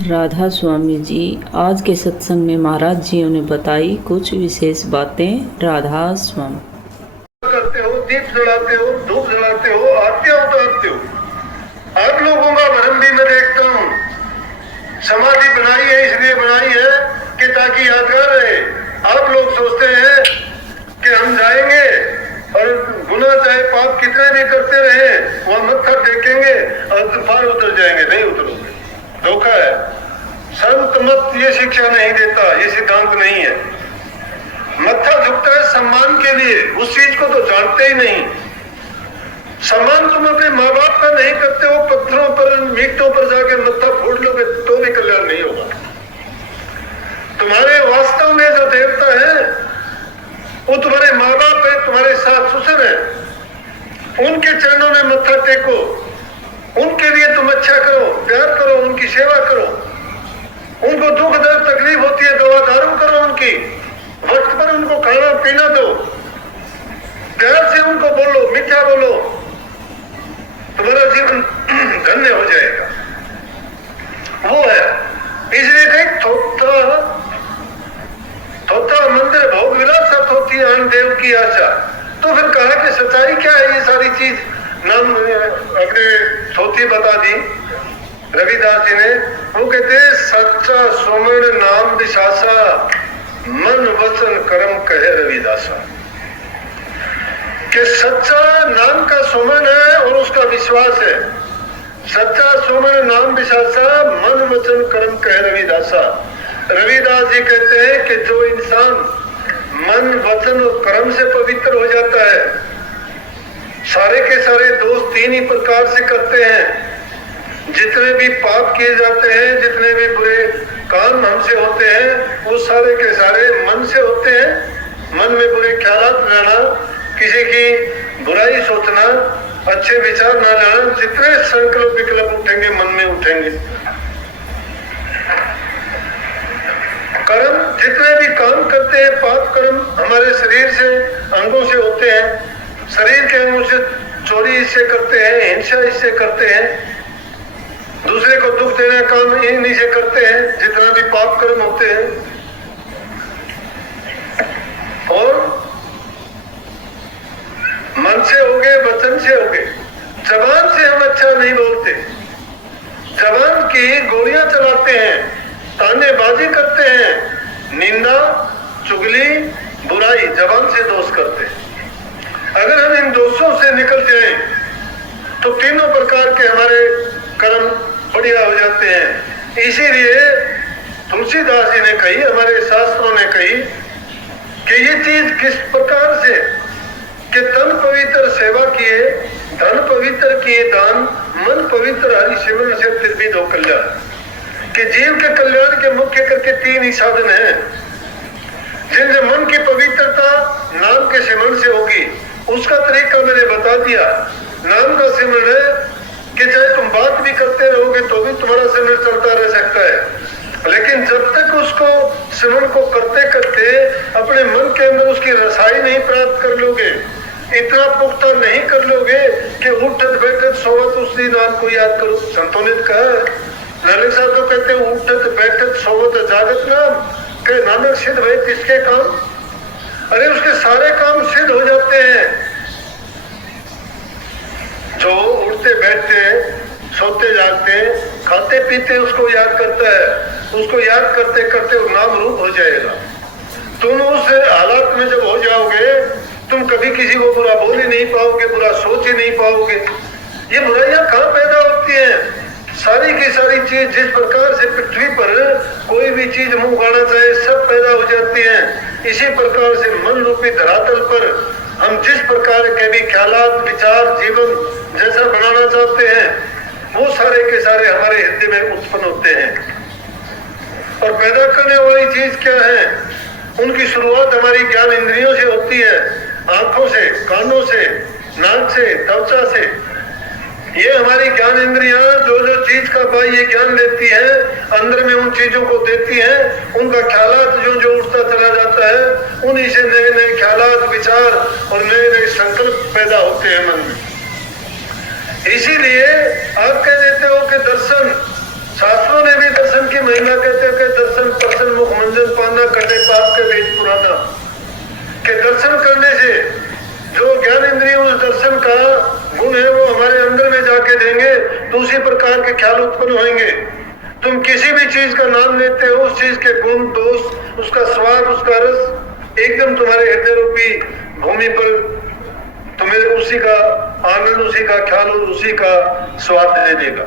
राधा स्वामी जी आज के सत्संग में महाराज जियों ने बताई कुछ विशेष बातें। राधा स्वामी करते हो, दीप जलाते हो, धूप जलाते हो, आरतियां उतारते हो। आप लोगों का भ्रम भी मैं देखता हूँ। समाधि बनाई है इसलिए बनाई है कि ताकि यादगार रहे। आप लोग सोचते हैं कि हम जाएंगे और गुनाह चाहे पाप कितने भी करते रहे वहां मत्था टेकेंगे और पार उतर जाएंगे। नहीं उतरोगे, धोखा है। संत मत ये शिक्षा नहीं देता, ये सिद्धांत नहीं है। मत्था झुकता है सम्मान के लिए, उस चीज को तो जानते ही नहीं। सम्मान तुम अपने माँ बाप का नहीं करते हो, पत्थरों पर मीटों पर जाके मत्था फोड़ लोगे तो भी कल्याण नहीं होगा। तुम्हारे वास्तव में जो देवता है वो तुम्हारे माँ बाप है, तुम्हारे सास ससुर है। उनके चरणों में मत्था टेको, उनके लिए तुम अच्छा करो, प्यार करो, उनकी सेवा करो। उनको दुख दर्द तकलीफ होती है, दवा दारू करो उनकी, वक्त पर उनको खाना पीना दो, प्यार से उनको बोलो, मीठा बोलो, तुम्हारा जीवन धन्य हो जाएगा। वो है इसलिए कहीं थोथा मंदिर भोग विलासा थोथी आन देव की आशा। तो फिर कहा कि सच्चाई क्या है? ये सारी चीज नाम अपने थोथी बता दी रविदास जी ने। वो कहते सच्चा सुमन नाम विशासा, मन वचन कर्म कहे रविदासा। कि सच्चा नाम का सुमन है और उसका विश्वास है। सच्चा सुमन नाम विश्वासा, मन वचन कर्म कहे रविदासा। रविदास जी कहते हैं कि जो इंसान मन वचन और कर्म से पवित्र हो जाता है, सारे के सारे दोष तीन ही प्रकार से करते हैं। जितने भी पाप किए जाते हैं, जितने भी बुरे काम हमसे होते हैं, वो सारे के सारे मन से होते हैं। मन में बुरे ख्यालात लाना, किसी की बुराई सोचना, अच्छे विचार ना लाना, जितने संकल्प विकल्प उठेंगे मन में उठेंगे। कर्म जितने भी काम करते हैं, पाप कर्म हमारे शरीर से अंगों से होते हैं। शरीर के अंगों से चोरी इससे करते हैं, हिंसा इससे करते हैं, दूसरे को दुख देने का काम इन्हीं से करते हैं, जितना भी पाप कर्म होते हैं। और मन से हो गए, वचन से हो गए। जबान से हम अच्छा नहीं बोलते, जबान की गोलियां चलाते हैं, तानेबाजी करते हैं, निंदा, चुगली, बुराई, जबान से दोष करते हैं। अगर हम इन दोषों से निकल जाएं तो तीनों प्रकार के हमारे कर्म बढ़िया हो जाते हैं। इसीलिए तुलसीदास जी ने कही, हमारे शास्त्रों ने कही कि ये चीज किस प्रकार से कि तन पवित्र सेवा किए, धन पवित्र किए दान, मन पवित्र हरि सिमरन से त्रिविध हो कल्याण। कि जीव के कल्याण के मुख्य करके तीन ही साधन हैं। जिनसे मन की पवित्रता नाम के सिमरन से होगी, उसका तरीका मैंने बता दिया। नाम का सिमरन है कि चाहे तुम बात भी करते रहोगे तो भी तुम्हारा सिमरन चलता रह सकता है, लेकिन जब तक उसको सिमरन को करते करते अपने मन के अंदर उसकी रसाई नहीं प्राप्त कर लोगे, इतना पुख्ता नहीं कर लोगे कि उठत बैठत सोवत उसी नाम को याद करो। संतों ने कहा, नानक साहब तो कहते हैं उठत बैठत सोवत जागत नाम के नानक सिद्ध भय किसके काम। अरे उसके सारे काम सिद्ध हो जाते हैं। जो उठते बैठते सोते जागते खाते पीते उसको याद करता है, उसको याद करते करते वो नाम रूप हो जाएगा। तुम उस हालात में जब हो जाओगे, तुम कभी किसी को बुरा बोल ही नहीं पाओगे, बुरा सोच ही नहीं पाओगे। ये बुराइयां कहाँ पैदा होती हैं? सारी की सारी चीज जिस प्रकार से पृथ्वी पर कोई भी चीज मुंह गाना चाहे सब पैदा हो जाती है, इसी प्रकार से मन रूपी धरातल पर हम जिस प्रकार के भी ख्यालात, विचार, जीवन जैसा बनाना चाहते हैं, वो सारे के सारे हमारे हृदय में उत्पन्न होते हैं। और पैदा करने वाली चीज क्या है? उनकी शुरुआत हमारी ज्ञान इंद्रियों से होती है, आंखों से, कानों से, नाक से, त्वचा से। ये हमारी ज्ञान इंद्रियां जो जो चीज का बाह्य ज्ञान लेती है, अंदर में उन चीजों को देती है। उनका ख्यालात जो जो उठता चला जाता है, उन्हीं से नए नए ख्यालात, विचार और नए नए संकल्प पैदा होते हैं मन में। इसीलिए आप कह देते हो कि दर्शन, शास्त्रों ने भी दर्शन दर्शन की महिमा कहते हैं कि दर्शन प्रसन्न मुख मंजन पाना कटे पाप के वेद पुराना, के दर्शन करने से जो ज्ञान इंद्रिय उस दर्शन का गुण है वो हमारे अंदर में जाके देंगे तो उसी प्रकार के ख्याल उत्पन्न होंगे। तुम किसी भी चीज का नाम लेते हो, उस चीज के गुण दोष, उसका स्वाद, उसका रस एकदम तुम्हारे हृदय रूपी भूमि पर तुम्हें उसी का आनंद, उसी का ख्याल और उसी का स्वाद दे देगा।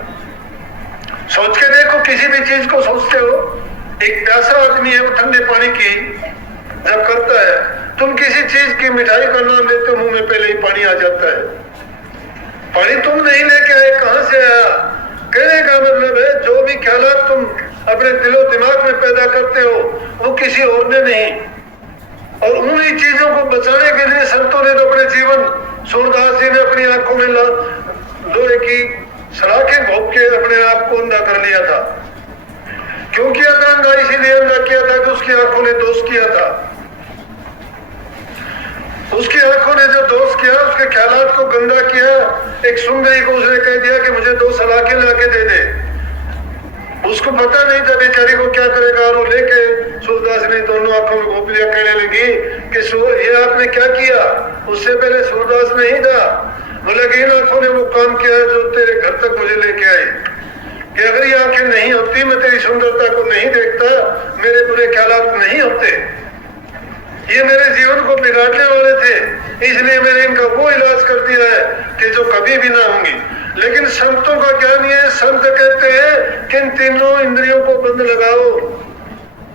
सोच के देखो, किसी भी चीज को सोचते हो, एक प्यासा आदमी है वो ठंडे पानी की जब करता है, तुम किसी चीज की मिठाई का नाम लेते हो मुंह में पहले ही पानी आ जाता है। पानी तुम नहीं लेके आए, कहां से आया? कहने का मतलब है जो भी ख्यालात तुम अपने दिलो दिमाग में पैदा करते हो वो किसी और ने नहीं। और उन्हीं चीजों को बचाने के लिए संतों ने तो अपने जीवन, सूरदास जी ने अपनी आंखों में लोहे की सलाखें घोंप के अपने आप को अंधा कर लिया था। क्यों किया था अंधा? इसीलिए अंधा किया था कि उसकी आंखों ने दोष किया था। उसकी आंखों ने जो दोष किया, उसके ख्यालात को गंदा किया। एक सुंदरी को उसने कह दिया कि मुझे 2 सलाखें लाके दे दे। उसको पता नहीं था बेचारी को क्या करेगा, और वो लेके सूरदास ने दोनों आंखों में घोंप लिया। कहने लगी कि ये आपने क्या किया? उससे पहले सूरदास नहीं था, बोला कि इन आंखों ने वो काम किया है जो तेरे घर तक मुझे लेके आई। कि अगर ये आंखें नहीं होती, मैं तेरी सुंदरता को नहीं देखता, मेरे बुरे ख्यालात नहीं होते, ये मेरे जीवन को बिगाड़ने वाले थे, इसलिए मैंने इनका वो इलाज कर दिया है कि जो कभी भी ना होंगी। लेकिन संतों का ज्ञान ये, संत कहते हैं कि इन तीनों इंद्रियों को बंद लगाओ,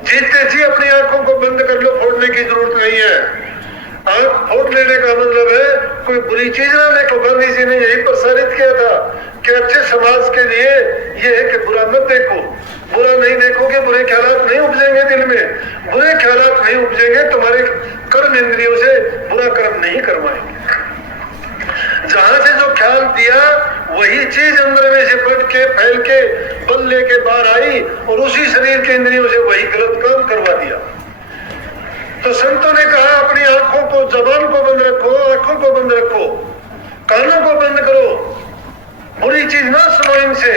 जीते जी अपनी आंखों को बंद कर लो, फोड़ने की जरूरत नहीं है। आंख फोड़ लेने का मतलब है कोई बुरी चीज ना देखो। गांधी जी ने यही प्रसारित किया था कि अच्छे समाज के लिए ये है कि बुरा मत देखो, बुरा नहीं देखोगे, बुरे ख्यालात नहीं उपजेंगे दिल में, बुरे ख्यालात नहीं उपजेंगे, तुम्हारे कर्म इंद्रियों से बुरा कर्म नहीं करवाएंगे। जहां से जो ख्याल दिया वही चीज अंदर में से बढ़ के फैल के बल लेके बाहर आई और उसी शरीर के इंद्रियों से वही गलत काम करवा दिया। तो संतों ने कहा अपनी आंखों को, जबान को बंद रखो, आंखों को बंद रखो, कानों को बंद करो, बुरी चीज ना सुनो इनसे।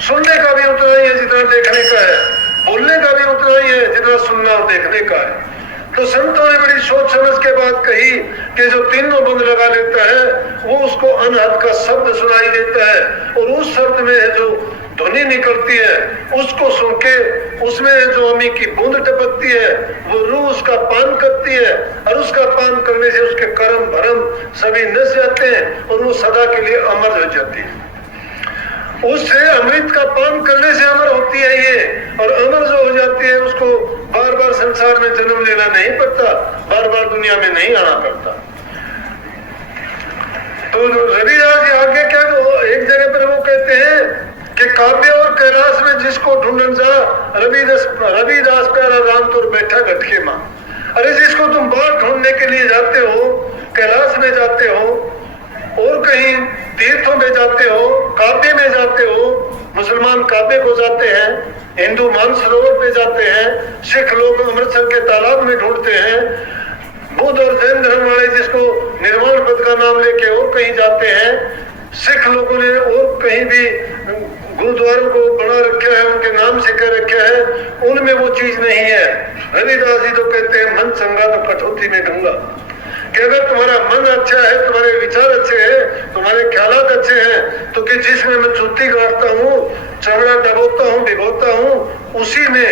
सुनने का भी उतना ही है जितना देखने का है, बोलने का भी उतना ही है जितना सुनना और देखने का है। तो संतों ने बड़ी सोच समझ के बात कही कि जो तीनों बंद लगा लेता है वो उसको अनहद का शब्द सुनाई देता है, और उस शब्द में जो ध्वनि निकलती है उसको सुन के उसमें जो अमी की बूंद टपकती है वो रूह उसका पान करती है, और उसका पान करने से उसके कर्म भरम सभी नस जाते हैं और वो सदा के लिए अमर हो जाती है। उससे अमृत का पान करने से अमर होती है ये, और अमर जो हो जाती है उसको बार बार संसार में जन्म लेना नहीं पड़ता, बार बार दुनिया में नहीं आना पड़ता। तो रविदास जी आगे क्या, एक जगह पर वो कहते हैं कि काव्य और कैलाश में जिसको ढूंढन जा, रविदास प्यारा राम तो बैठा गटके मां। अरे जिसको तुम बाहर ढूंढने के लिए जाते हो, कैलाश में जाते हो और कहीं तीर्थों में जाते हो, काबे में जाते हो, मुसलमान काबे को जाते हैं, हिंदू मानसरोवर पे जाते हैं, सिख लोग अमृतसर के तालाब में ढूंढते हैं, बुद्ध और जैन धर्म वाले जिसको निर्वाण पद का नाम लेके और कहीं जाते हैं, सिख लोगों ने और कहीं भी गुरुद्वारों को बना रखा है, उनके नाम से कह रखा है, उनमें वो चीज नहीं है। रविदास जी तो कहते हैं मन चंगा तो कठौती में गंगा, कि अगर तुम्हारा मन अच्छा है, तुम्हारे विचार अच्छे हैं, तुम्हारे ख्यालात अच्छे हैं, तो कि जिसमें मैं चुट्टी काटता हूँ, चमड़ा डबोता हूँ, भिगोता हूँ, उसी में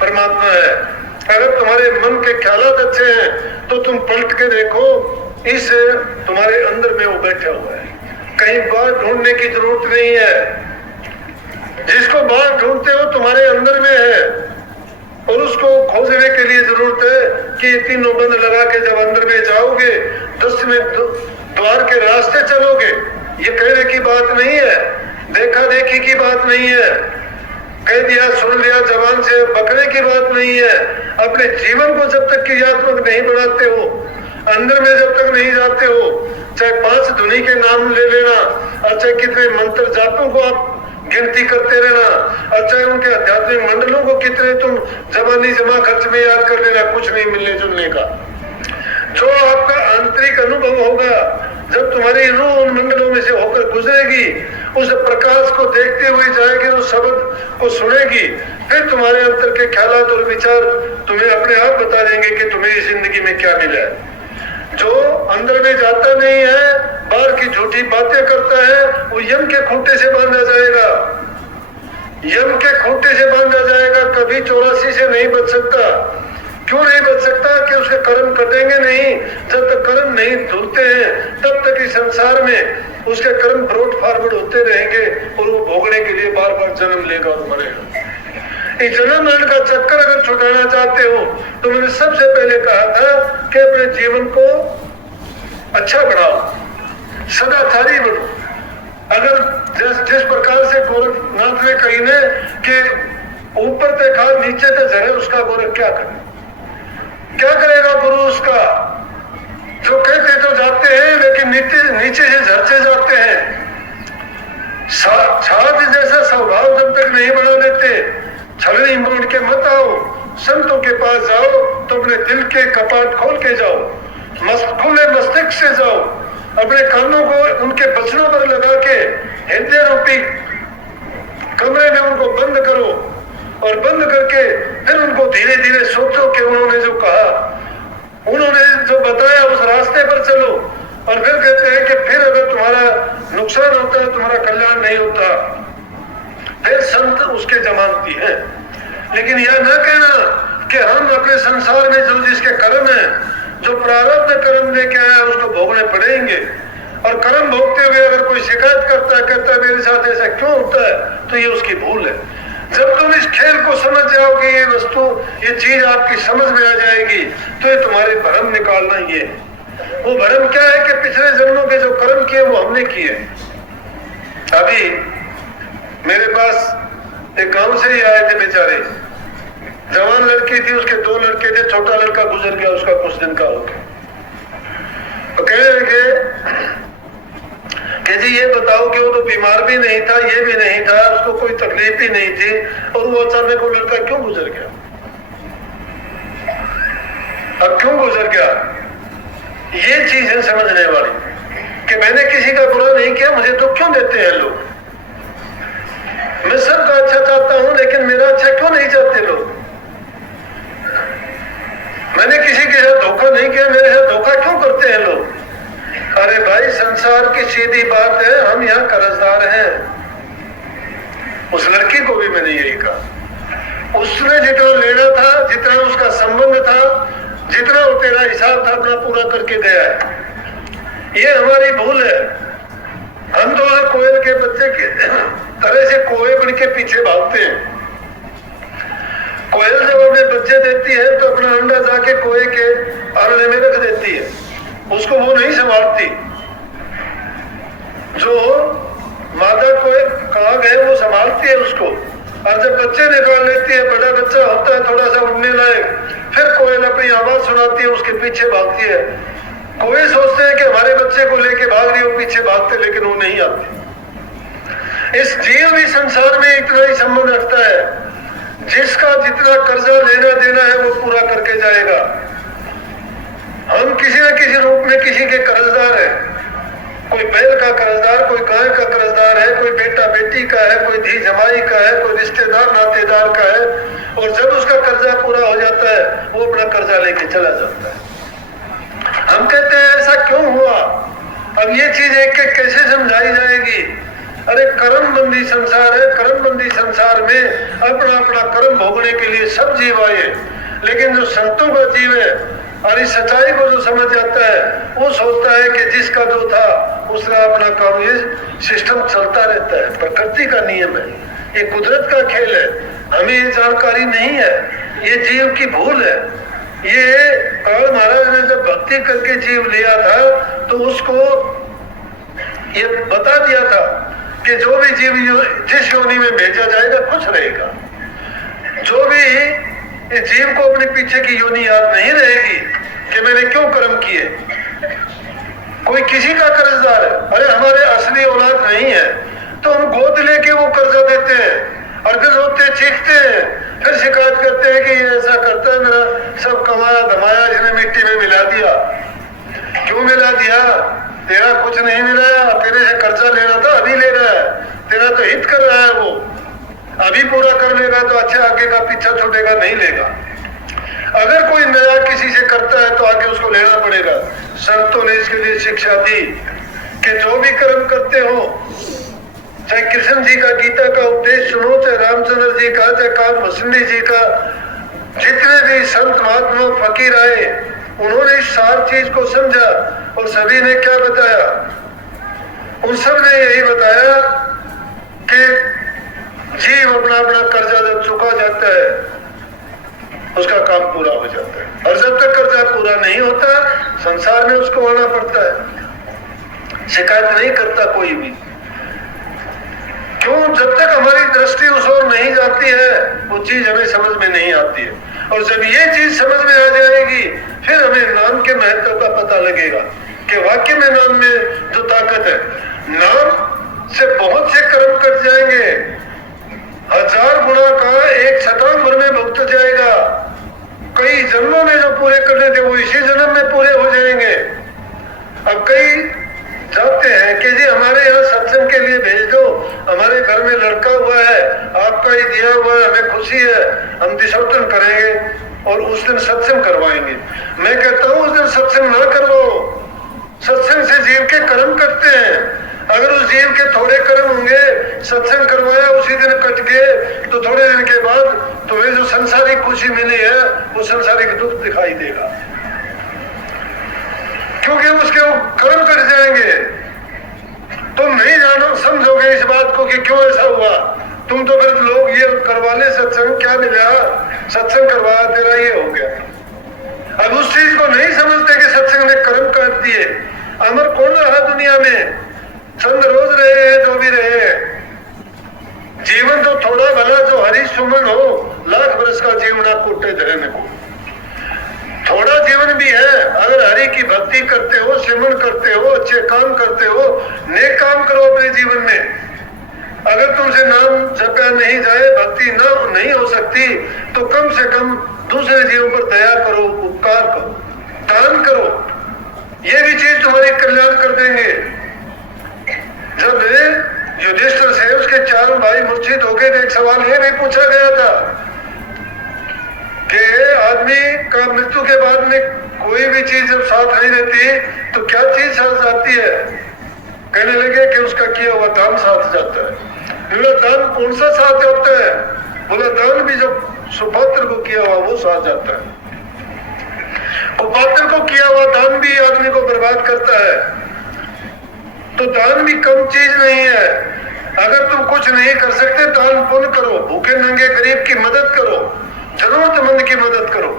परमात्मा है। अगर तुम्हारे मन के ख्यालात अच्छे हैं तो तुम पलट के देखो, इस तुम्हारे अंदर में वो बैठा हुआ है, कहीं बाहर ढूंढने की जरूरत नहीं है। जिसको बाहर ढूंढते हो तुम्हारे अंदर में है, और उसको खोजने के लिए जरूरत है कि ये तीनों बंद लगा के जब अंदर में जाओगे, 10वें द्वार के रास्ते चलोगे। ये कहने की बात नहीं है, देखा देखी की बात नहीं है, कह दिया सुन लिया जबान से बकने की बात नहीं है। अपने जीवन को जब तक क्रियात्मक नहीं बनाते हो, अंदर में जब तक नहीं जाते हो, चाहे 5 धुनी के नाम ले लेना, और चाहे कितने मंत्र जापों को आप गिनती करते रहना, और चाहे उनके आध्यात्मिक मंडलों को कितने तुम जबानी जमा खर्च में याद कर लेना, कुछ नहीं मिलने जुलने का। जो आपका आंतरिक अनुभव होगा, जब तुम्हारी रूह उन मंडलों में से होकर गुजरेगी, उस प्रकाश को देखते हुए जाएगी, उस शब्द को सुनेगी, फिर तुम्हारे अंतर के ख्यालात और विचार तुम्हें अपने आप बता देंगे कि तुम्हें इस जिंदगी में क्या मिला है। जो अंदर में जाता नहीं है, बाहर की झूठी बातें करता है, वो यम के खूंटे से बांधा जाएगा। यम के खूंटे से बांधा जाएगा, कभी 84 से नहीं बच सकता। क्यों नहीं बच सकता? कि उसके कर्म कटेंगे नहीं। जब तक कर्म नहीं धुलते हैं तब तक इस संसार में उसके कर्म ब्रॉड फॉरवर्ड होते रहेंगे और वो भोगने के लिए बार बार जन्म लेगा और मरेगा। इस जन्म मरण का चक्कर अगर छुटाना चाहते हो तो मैंने सबसे पहले कहा था कि अपने जीवन को अच्छा बढ़ाओ, सदाचारी बनो। अगर जिस प्रकार से गोरखनाथ ने कही ने कि ऊपर ते खा नीचे ते झरे, उसका गोरख क्या करे? क्या करेगा गुरु उसका? जो कहते तो जाते हैं लेकिन नीचे से झरते जाते हैं। छाछ जैसा स्वभाव जब तक नहीं बना लेते, छलनी मोड़ के मत आओ। संतों के पास जाओ तो अपने दिल के कपाट खोल के जाओ, खुले मस्तिष्क से जाओ, अपने कानों को उनके वचनों पर लगा के हृदय रूपी कमरे में उनको बंद करो और बंद करके फिर उनको धीरे धीरे सोचो कि उन्होंने जो कहा, उन्होंने जो बताया उस रास्ते पर चलो। और फिर कहते हैं कि फिर अगर तुम्हारा नुकसान होता है, तुम्हारा कल्याण नहीं होता, फिर संत उसके जमानती है। लेकिन यह ना कहना कि हम अपने संसार में जो जिसके कर्म है, जो प्रारब्ध कर्म लेके आया उसको भोगने पड़ेंगे। और कर्म भोगते हुए अगर कोई शिकायत कहता है मेरे साथ ऐसा क्यों होता है, तो ये उसकी भूल है। जब तुम इस खेल को समझ जाओगे, ये वस्तु, ये चीज आपकी समझ में आ जाएगी, तो ये तुम्हारे भरम निकालना ही है। वो भरम क्या है कि पिछले जन्मों के जो कर्म किए वो हमने किए। अभी मेरे पास एक गांव से ही आए थे बेचारे, जवान लड़की थी, उसके 2 लड़के थे, छोटा लड़का गुजर गया, उसका कुछ दिन का हो गया। तो कह रहे कि जी ये बताओ कि वो तो बीमार भी नहीं था, ये भी नहीं था, उसको कोई तकलीफ भी नहीं थी, और वो अचानक वो लड़का क्यों गुजर गया? अब क्यों गुजर गया? ये चीज है समझने वाली कि मैंने किसी का बुरा नहीं किया, मुझे तो क्यों देते हैं लोग? मैं सबका अच्छा चाहता हूं, लेकिन मेरा अच्छा क्यों नहीं चाहते लोग? मैंने किसी के साथ धोखा नहीं किया, मेरे साथ धोखा क्यों करते हैं लोग? अरे भाई, संसार की सीधी बात है, हम यहाँ कर्जदार हैं। उस लड़की को भी मैंने यही कहा, उसने जितना लेना था, जितना उसका संबंध था, जितना वो तेरा हिसाब था, अपना पूरा करके गया है। ये हमारी भूल है। हम तो कोयल के बच्चे के तरह से कोए बन के पीछे भागते हैं। कोयल जब अपने बच्चे देती है तो अपना अंडा जाके कोए के आलने में रख देती है, उसको वो नहीं संभालती। जो मादा कोए काग है वो संभालती है उसको, और जब बच्चे निकाल लेती है, बड़ा बच्चा होता है थोड़ा सा उड़ने लायक, फिर कोयल अपनी आवाज सुनाती है, उसके पीछे भागती है। कोई सोचते हैं कि हमारे बच्चे को लेके भाग रही हो, पीछे भागते, लेकिन वो नहीं आते। इस जीव भी संसार में इतना ही संबंध रखता है, जिसका जितना कर्जा लेना देना है वो पूरा करके जाएगा। हम किसी न किसी रूप में किसी के कर्जदार हैं। कोई बैल का कर्जदार, कोई गाय का कर्जदार है, कोई बेटा बेटी का है, कोई धी जमाई का है, कोई रिश्तेदार नातेदार का है। और जब उसका कर्जा पूरा हो जाता है वो अपना कर्जा लेके चला जाता है। हम कहते हैं ऐसा क्यों हुआ? अब ये चीज एक एक कैसे समझाई जाएगी? अरे कर्मबंदी संसार है, कर्मबंदी संसार में अपना अपना कर्म भोगने के लिए सब जीव आए। लेकिन जो संतों का जीव है और इस सच्चाई को जो समझ जाता है, वो सोचता है कि जिसका जो था उसका अपना काम, ये सिस्टम चलता रहता है, प्रकृति का नियम है, ये कुदरत का खेल है। हमें ये जानकारी नहीं है, ये जीव की भूल है। ये काल महाराज ने जब भक्ति करके जीव लिया था तो उसको ये बता दिया था कि जो भी जीव जिस योनि में भेजा जाएगा खुश रहेगा। जो भी इस जीव को अपने पीछे की योनि याद नहीं रहेगी कि मैंने क्यों कर्म किए। कोई किसी का कर्जदार है, अरे हमारे असली औलाद नहीं है तो हम गोद लेके वो कर्जा देते हैं और फिर रोते चीखते हैं, फिर शिकायत करते हैं कि ये ऐसा करता है, मेरा सब कमाया धमाया इसने मिट्टी में मिला दिया। क्यों मिला दिया? तेरा कुछ नहीं मिला, तेरे से कर्जा लेना था, अभी ले रहा है, तेरा तो हित कर रहा है वो। अभी पूरा कर लेगा तो अच्छा, आगे का पीछा छूटेगा नहीं लेगा। अगर कोई नया किसी से करता है तो आगे उसको लेना पड़ेगा। संतों ने इसके लिए शिक्षा दी कि जो भी कर्म करते हो, चाहे कृष्ण जी का गीता का उपदेश सुनो, चाहे रामचंद्र जी का, चाहे काल भूषणी जी का, जितने भी संत महात्मा फकीर आए उन्होंने इस सार चीज को समझा और सभी ने क्या बताया, उन सब ने यही बताया कि जीव अपना अपना कर्जा जब चुका जाता है उसका काम पूरा हो जाता है, और जब तक कर्जा पूरा नहीं होता संसार में उसको आना पड़ता है। शिकायत नहीं करता कोई भी, क्यों? जब तक हमारी दृष्टि उस ओर नहीं जाती है वो चीज हमें समझ में नहीं आती है, और जब ये चीज समझ में आ जाएगी फिर हमें नाम के महत्व का पता लगेगा कि वाकई में नाम में जो ताकत है। नाम से बहुत से कर्म कट जाएंगे, 1000 गुना का एक शतांग भर में भुगत जाएगा। कई जन्मों में जो पूरे करने थे वो इसी जन्म में पूरे हो जाएंगे। अब कई चाहते हैं कि जी हमारे यहाँ सत्संग के लिए भेज दो, हमारे घर में लड़का हुआ है, आपका ही दिया हुआ है, हमें खुशी है, हम दिशोतन करेंगे और उस दिन सत्संग करवाएंगे। मैं कहता हूँ उस दिन सत्संग ना करवाओ, सत्संग से जीव के कर्म कटते हैं। अगर उस जीव के थोड़े कर्म होंगे, सत्संग करवाया उसी दिन कट गए, तो थोड़े दिन के बाद तुम्हें जो संसारिक खुशी मिली है वो संसारिक दुख दिखाई देगा, क्योंकि उसके वो कर्म कट जाएंगे। तुम नहीं जानो समझोगे इस बात को कि क्यों ऐसा हुआ। तुम तो फिर लोग ये करवा ले सत्संग, क्या मिला, सत्संग करवाया तेरा ये हो गया। अब उस चीज को नहीं समझते कि सत्संग ने कर्म काट दिए। अमर कौन रहा दुनिया में? चंद रोज रहे हैं जो भी रहे। जीवन तो थोड़ा भला जो हरी सुमन हो, लाख वर्ष का जीवन कोटे धरने को थोड़ा जीवन भी है। अगर हरि की भक्ति करते हो, सिमरन करते हो, अच्छे काम करते हो, नेक काम करो अपने जीवन में। अगर तुमसे नाम जपा नहीं जाए, भक्ति नहीं हो सकती, तो कम से कम दूसरे जीवों पर दया करो, उपकार करो, दान करो। ये भी चीज तुम्हारी कल्याण कर देंगे। जब युधिष्ठिर से उसके 4 भाई मूर्छित हो गए तो एक सवाल ये भी पूछा गया था कि आदमी का मृत्यु के बाद में कोई भी चीज जब साथ नहीं रहती तो क्या चीज साथ जाती है? कहने लगे कि उसका किया हुआ दान साथ जाता है। बोला दान कौन सा साथ जाता है? बोला दान भी जब सुपात्र को किया हुआ वो साथ जाता है। कुपात्र को किया हुआ दान भी आदमी को बर्बाद करता है। तो दान भी कम चीज नहीं है। अगर तुम कुछ नहीं कर सकते दान पुण्य करो, भूखे नंगे गरीब की मदद करो, जरूरतमंद की मदद करो।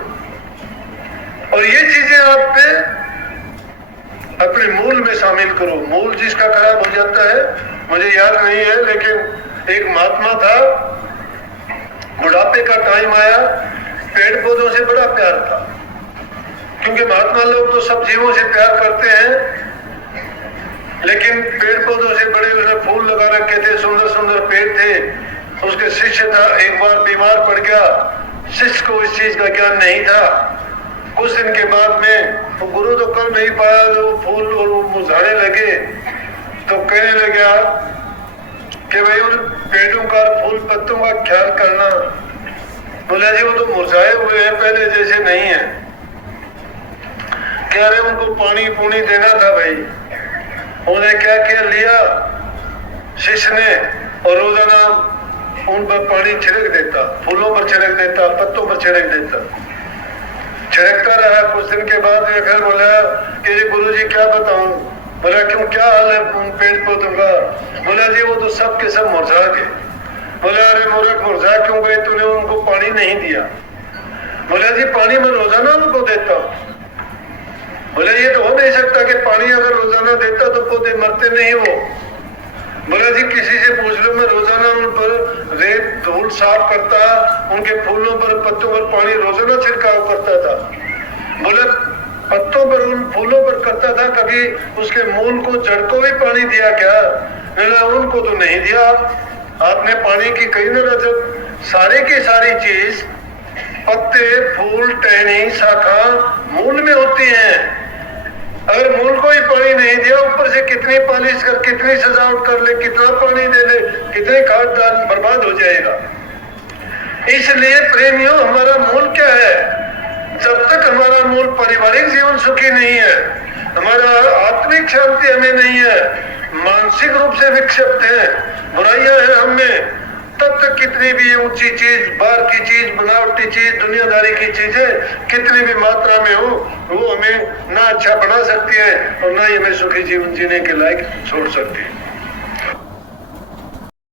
और ये चीजें आप पे अपने मूल में शामिल करो। मूल जिसका खराब हो जाता है, मुझे याद नहीं है, लेकिन एक महात्मा था, बुढ़ापे का टाइम आया, पेड़ पौधों से बड़ा प्यार था, क्योंकि महात्मा लोग तो सब जीवों से प्यार करते हैं, लेकिन पेड़ पौधों से बड़े बड़े फूल लगा रखे थे, सुंदर सुंदर पेड़ थे। उसके शिष्य था, एक बार बीमार पड़ गया, शिष्य को इस चीज का ज्ञान नहीं था। कुछ दिन के बाद में वो गुरु तो कर नहीं पाया, वो फूल और वो मुरझाने लगे, तो कहने लगा कि भाई उन पेड़ों का, फूल पत्तों का ख्याल करना। बोला जी वो तो मुरझाए हुए हैं, पहले जैसे नहीं है। कह रहे उनको पानी पूनी देना था भाई। उन्हें क्या किया, लिया शिष्य ने और रोजाना उन पर पानी छिड़क देता, फूलों पर छिड़क देता, पत्तों पर छिड़क देता। छिड़कता रहा। कुछ दिन के बाद फिर बोला कि जी गुरुजी क्या बताऊं। बोला क्यों, क्या हाल है उन पेड़ पौधों का? बोला जी वो तो सब के सब मुरझा गए। बोला अरे मूर्ख, मुरझा क्यों गए? तूने उनको पानी नहीं दिया। बोला जी पानी मैं रोजाना उनको देता हूं। बोले ये तो हो नहीं सकता कि पानी अगर रोजाना देता तो पौधे मरते नहीं वो। बोला जी किसी से पूछ लो, मैं रोजाना उन पर रेत धूल साफ करता, उनके फूलों पर पत्तों पर पानी रोजाना छिड़काव करता था। बोले पत्तों पर, उन फूलों पर करता था, कभी उसके मूल को, जड़ को भी पानी दिया क्या? बोला उनको तो नहीं दिया। आपने पानी की कही ना, जब सारी की सारी चीज पत्ते, फूल, टहनी, शाखा मूल में होती हैं। अगर मूल को ही पानी नहीं दिया, ऊपर से कितनी पॉलिश कर, कितनी सजावट कर ले, कितना पानी दे ले, कितने खाद डाल, बर्बाद हो जाएगा। इसलिए प्रेमियों, हमारा मूल क्या है? जब तक हमारा मूल पारिवारिक जीवन सुखी नहीं है, हमारा आत्मिक शांति हमें नहीं है, मानसिक रूप से विक्षिप्त है, बुराइयां हैं हमें, तब तक कितनी भी ऊंची चीज, बाहर की चीज, बनावटी चीज, दुनियादारी की चीजें कितनी भी मात्रा में हो, वो हमें ना अच्छा बना सकती है और ना ही हमें सुखी जीवन जीने के लायक छोड़ सकती है।